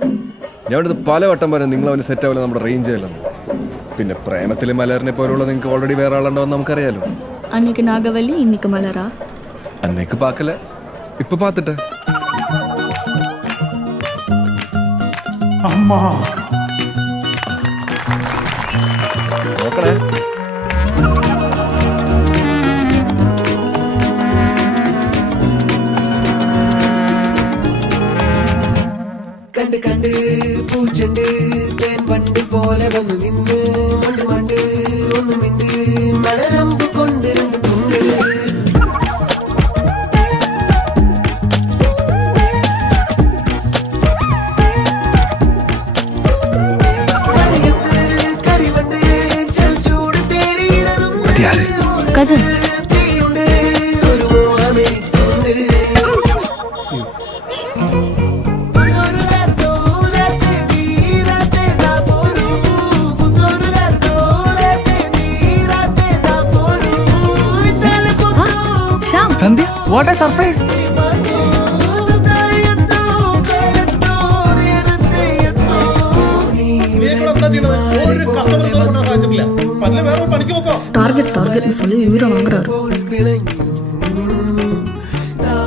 ഞാൻ ഇവിടുന്ന് പലവട്ടം വരെ നിങ്ങൾ അവന് സെറ്റ് ആവില്ല നമ്മുടെ റേഞ്ച് അല്ലെന്ന്. പിന്നെ പ്രേമത്തിലെ മലറിനെ പോലുള്ള നിങ്ങൾക്ക് ഓൾറെഡി വേറെ ആളുണ്ടോന്ന് നമുക്കറിയാലോ. അന്നേക്ക് നാഗവല്ലി ഇന്നിക്ക് മലറാ. അന്നേക്ക് പാക്കല ഇപ്പൊ പാത്തിട്ടെ നോക്കണേ. കണ്ട് കണ്ട് പൂച്ചണ്ട് തേൻ വണ്ട് പോലെ വന്നു നിന്ന് മണ്ട് മണ്ട് ഒന്ന് മിണ്ട് മലരമ്പ് കൊണ്ട് രണ്ട് കൊണ്ട് മഴയത്ത് കരിവണ്ട് ചെറുചൂട് തേടിയിടറുന്നു കസിൻ തീയുണ്ട് ഒരു മോഹമെനിക്കുണ്ട്. സന്ധ്യ, വാട്ട് എ സർപ്രൈസ്! டார்கெட் டார்கெட்னு சொல்லி உயிரை வாங்குறாரு.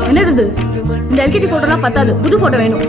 என்னது இது? இந்த எல்கேஜி போட்டோலாம் பத்தாது, புது போட்டோ வேணும்.